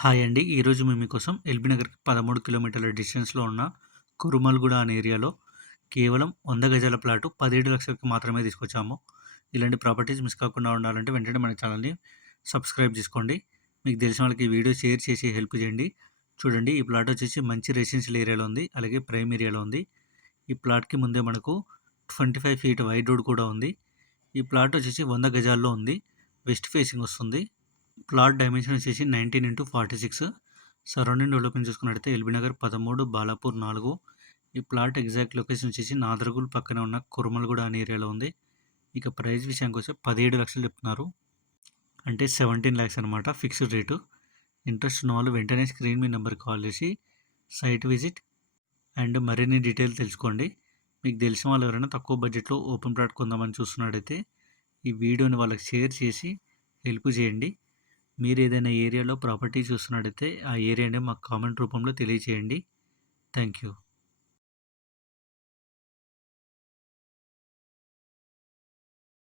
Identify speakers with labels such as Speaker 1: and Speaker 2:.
Speaker 1: Hi అండి. ఈరోజు మేము మీకోసం ఎల్బీ నగర్‌కి 13 కిలోమీటర్ల డిస్టెన్స్‌లో ఉన్న కురుమల్‌గూడ అనే ఏరియాలో కేవలం వంద గజాల ప్లాటు 17,00,000కి మాత్రమే తీసుకొచ్చాము. ఇలాంటి ప్రాపర్టీస్ మిస్ కాకుండా ఉండాలంటే వెంటనే మన ఛానల్‌ని సబ్స్క్రైబ్ చేసుకోండి. మీకు తెలిసిన వాళ్ళకి ఈ వీడియో షేర్ చేసి హెల్ప్ చేయండి. చూడండి ఈ ప్లాట్ వచ్చేసి మంచి రెసిడెన్షియల్ ఏరియాలో ఉంది. అలాగే ప్రైమ్ ఏరియాలో ఉంది. ఈ ప్లాట్‌కి ముందే మనకు 25 ఫీట్ వైడ్ రోడ్ కూడా ఉంది. ఈ ప్లాట్ వచ్చేసి వంద గజాల్లో ఉంది. వెస్ట్ ఫేసింగ్ వస్తుంది. ప్లాట్ డైమెన్షన్ వచ్చేసి 19x46 సరౌండింగ్ డెవలప్మెంట్ చూసుకున్నట్టయితే ఎల్బీ నగర్ 13, బాలాపూర్ నాలుగు ఈ ప్లాట్ ఎగ్జాక్ట్ లొకేషన్ వచ్చేసి నాదర్గుల్ పక్కన ఉన్న కురుమలగూడ అనే ఏరియాలో ఉంది. ఇక ప్రైస్ విషయానికి వస్తే 17,00,000 చెప్తున్నారు. అంటే సెవెంటీన్ ల్యాక్స్ అనమాట ఫిక్స్డ్ రేటు. ఇంట్రెస్ట్ ఉన్న వాళ్ళు వెంటనే స్క్రీన్ మీ నెంబర్ కాల్ చేసి సైట్ విజిట్ అండ్ మరిన్ని డీటెయిల్ తెలుసుకోండి. మీకు తెలిసిన వాళ్ళు ఎవరైనా తక్కువ బడ్జెట్‌లో ఓపెన్ ప్లాట్ కొందామని చూస్తున్నట్టయితే ఈ వీడియోని వాళ్ళకి షేర్ చేసి హెల్ప్ చేయండి. మీరు ఏదైనా ఏరియాలో ప్రాపర్టీ చూస్తున్నట్టయితే ఆ ఏరియాని మాకు కామెంట్ రూపంలో తెలియజేయండి. Thank you.